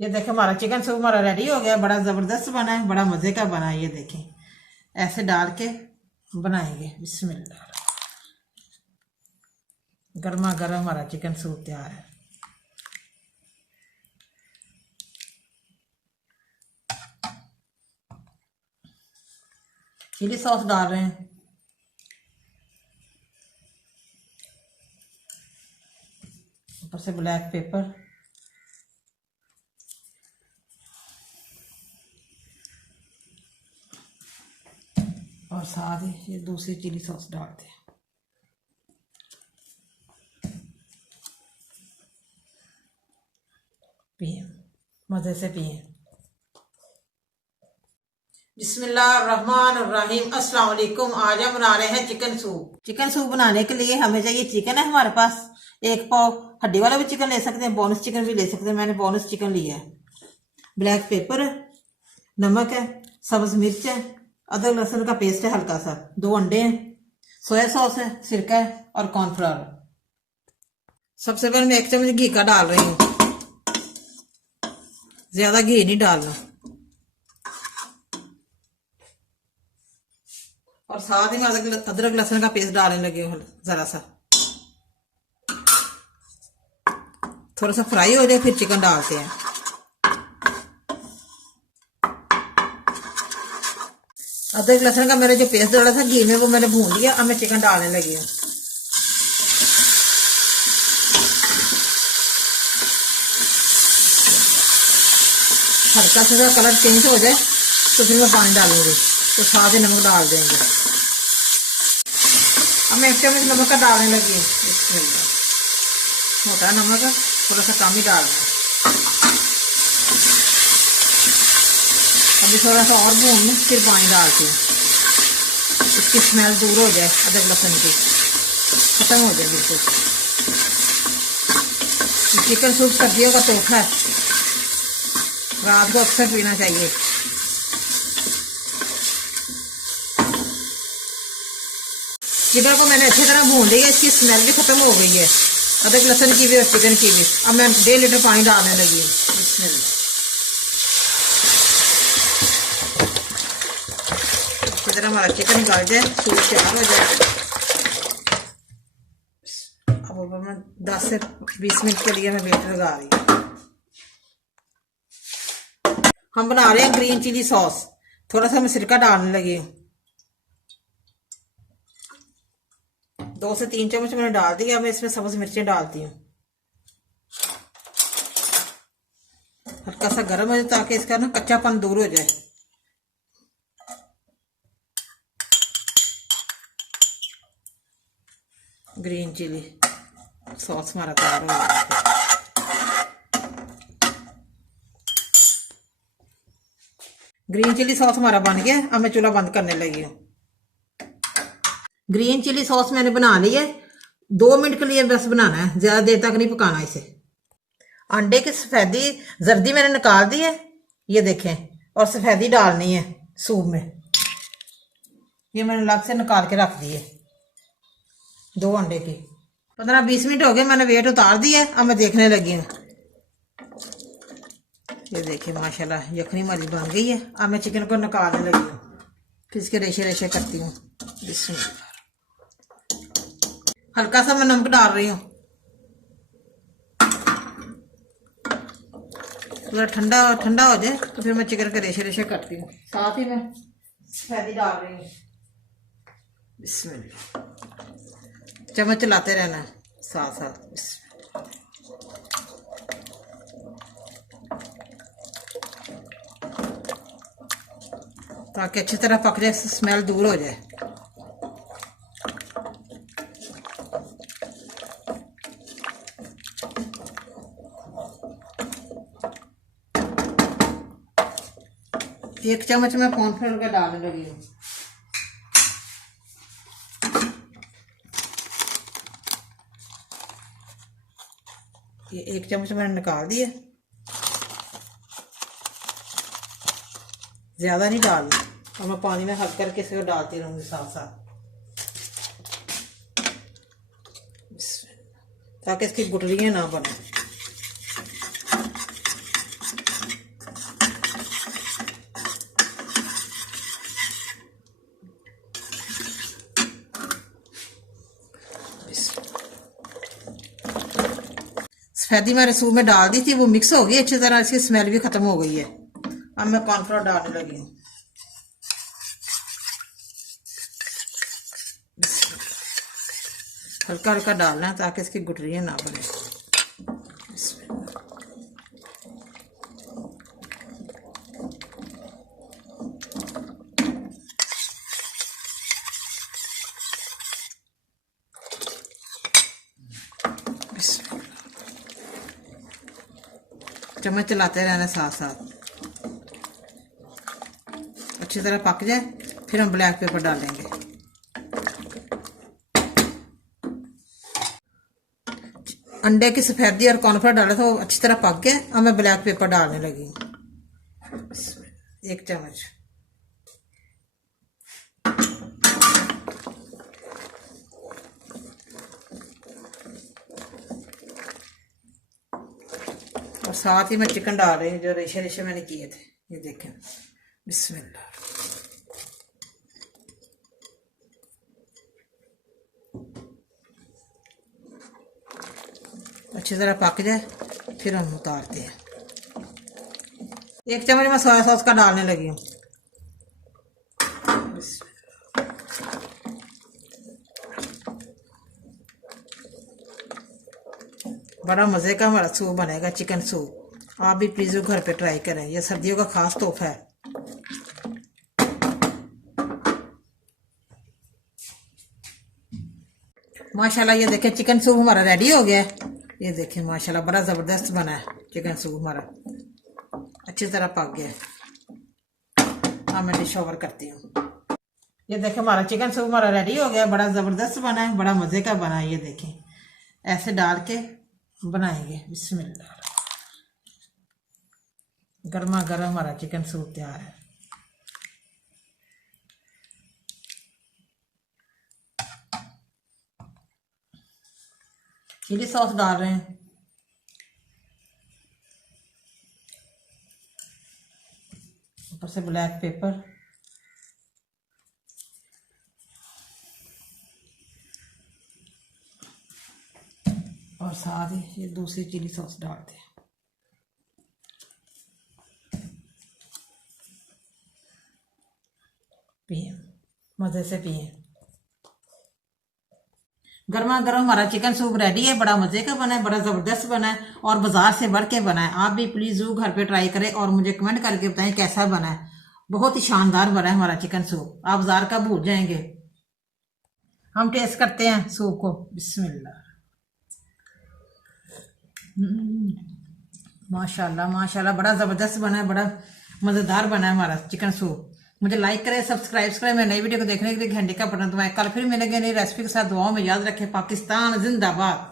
ये देखें हमारा चिकन सूप हमारा रेडी हो गया, बड़ा जबरदस्त बना है, बड़ा मजे का बना है। ये देखें ऐसे डाल के बनाएंगे। बिस्मिल्लाह। गर्मा गर्म हमारा चिकन सूप तैयार है। चिली सॉस डाल रहे हैं, ऊपर से ब्लैक पेपर, और साथ ही ये दूसरी चिली सॉस डालते हैं। पिए मजे से पिए। बिस्मिल्लाहिर्रहमानिर्रहीम। अस्सलाम वालेकुम। आज हम बना रहे हैं चिकन सूप। चिकन सूप बनाने के लिए हमें चाहिए चिकन है हमारे पास 1 पाव। हड्डी वाला भी चिकन ले सकते हैं, बोनस चिकन भी ले सकते हैं। मैंने बोनस चिकन लिया है। ब्लैक पेपर है, नमक है, सब्ज मिर्च है, अदरक लहसुन का पेस्ट है हल्का सा, 2 अंडे हैं, सोया सॉस है, सिरका है और कॉर्नफ्लोर। सबसे पहले मैं 1 चम्मच घी का डाल रही हूँ। ज्यादा घी नहीं डालना। और साथ ही में अदरक लहसुन का पेस्ट डालने लगे हूँ जरा सा। थोड़ा सा फ्राई हो जाए फिर चिकन डालते हैं। अदरक लहसुन का मैंने जो पेस्ट डाला था घी में वो मैंने भून लिया। अब मैं चिकन डालने लगी हूँ। हल्का सा कलर चेंज हो जाए तो फिर मैं पानी डालूंगी, तो साथ ही नमक डाल देंगे। अब मैं 1 चम्मच नमक का डालने लगी हूँ। मोटा नमक थोड़ा सा कम ही डालना। अभी थोड़ा सा और भून में फिर पानी डालती हूँ, इसकी स्मेल दूर हो जाए, अदरक लहसुन की खत्म हो जाए बिल्कुल। चिकन सूप सर्दियों का तोहफा है, रात को अक्सर पीना चाहिए। चिकन को मैंने अच्छी तरह भून लिया, इसकी स्मेल भी खत्म हो गई है, अदरक लहसुन की भी और चिकन की भी। अब मैं 1.5 लीटर पानी डालने लगी हूँ। अच्छी तरह हमारा चिकन गल जाए, सूप तैयार हो जाए। अब मैं 10 से 20 मिनट के लिए मैं वेट लगा रही हूँ। हम बना रहे हैं ग्रीन चिली सॉस। थोड़ा सा मैं सिरका डालने लगी हूँ। 2 से 3 चम्मच मैंने डाल दिया। मैं इसमें सब्ज मिर्चें डालती हूँ। हल्का सा गर्म हो जाए ताकि इसका ना कच्चापन दूर हो जाए। ग्रीन चिली सॉस हमारा तैयार हो गया। ग्रीन चिली सॉस हमारा बन गया। अब मैं चूल्हा बंद करने लगी हूँ। ग्रीन चिली सॉस मैंने बना ली है। 2 मिनट के लिए बस बनाना है, ज्यादा देर तक नहीं पकाना इसे। अंडे की सफेदी जर्दी मैंने निकाल दी है, ये देखें, और सफेदी डालनी है सूप में। ये मैंने अलग से निकाल के रख दी है 2 अंडे की। 15-20 मिनट हो गए, मैंने वेट उतार दिया। अब मैं देखने लगी हूँ। ये देखिए माशाल्लाह यखनी हमारी बन गई है। अब मैं चिकन को निकालने लगी हूँ, फिर इसके रेशे रेशे करती हूँ। बिस्मिल्लाह। हल्का सा मैं नमक डाल रही हूँ। थोड़ा ठंडा ठंडा हो जाए तो फिर मैं चिकन के रेशे रेशे करती हूँ। साथ ही मैं सफेदी डाल रही हूँ। बिस्मिल्लाह। चम्मच चलाते रहना है साथ साथ। ताकि अच्छी तरह पक जाए, स्मेल दूर हो जाए। एक चम्मच में कॉर्नफ्लोर का डालने लगी हूँ। ये 1 चम्मच मैंने निकाल दिया, ज्यादा नहीं डालना। और मैं पानी में हल्का करके इसको डालती रहूंगी साथ साथ, ताकि इसकी गुठलियां ना बने। सफेदी मैंने सूप में डाल दी थी, वो मिक्स हो गई अच्छी तरह, इसकी स्मेल भी खत्म हो गई है। अब मैं कॉर्नफ्लोर डालने लगी हूँ। हल्का हल्का डालना है ताकि इसकी गुठलियाँ ना बने। चम्मच चलाते रहना साथ साथ, अच्छी तरह पक जाए, फिर हम ब्लैक पेपर डालेंगे। अंडे की सफेदी और कॉर्नफ्लोर डाला था, वो अच्छी तरह पक गया। अब मैं ब्लैक पेपर डालने लगी हूँ, 1 चम्मच। और साथ ही मैं चिकन डाल रही हूँ जो रेशे रेशे मैंने किए थे, ये देखें। बिस्मिल्लाह। अच्छी तरह पक जाए फिर हम उतारते हैं। 1 चम्मच मैं सोया सॉस का डालने लगी हूँ। बड़ा मज़े का हमारा सूप बनेगा, चिकन सूप। आप भी प्लीज़ घर पे ट्राई करें, यह सर्दियों का खास तोहफा है। माशाल्लाह ये देखें चिकन सूप हमारा रेडी हो गया है। ये देखें माशाल्लाह बड़ा ज़बरदस्त बना है चिकन सूप हमारा, अच्छी तरह पक गया है। हाँ मैं डिश ओवर करती हूँ। ये देखें हमारा चिकन सूप हमारा रेडी हो गया, बड़ा ज़बरदस्त बना है, बड़ा मज़े का बना है। ये देखें ऐसे डाल के बनाएंगे। बिस्मिल्लाह। गर्मा गर्म हमारा चिकन सूप तैयार है। चिली सॉस डाल रहे हैं, ऊपर से ब्लैक पेपर, और साथ ही ये दूसरी चिली सॉस डालते हैं। पिए मज़े से पिए। गर्मा गर्म हमारा चिकन सूप रेडी है, बड़ा मज़े का बना है, बड़ा ज़बरदस्त बना है और बाजार से बढ़ के बना है। आप भी प्लीज़ ज़रूर घर पे ट्राई करें और मुझे कमेंट करके बताएं कैसा बना है। बहुत ही शानदार बना है हमारा चिकन सूप, आप बाजार का भूल जाएंगे। हम टेस्ट करते हैं सूप को। बिस्मिल्लाह। माशाल्लाह माशाल्लाह बड़ा ज़बरदस्त बना है, बड़ा मज़ेदार बना है हमारा चिकन सूप। मुझे लाइक करें, सब्सक्राइब करें, मेरी नई वीडियो को देखने के लिए घंटे का बटन दबाएं। कल फिर मिलेंगे नई रेसिपी के साथ। दुआओं में याद रखें। पाकिस्तान जिंदाबाद।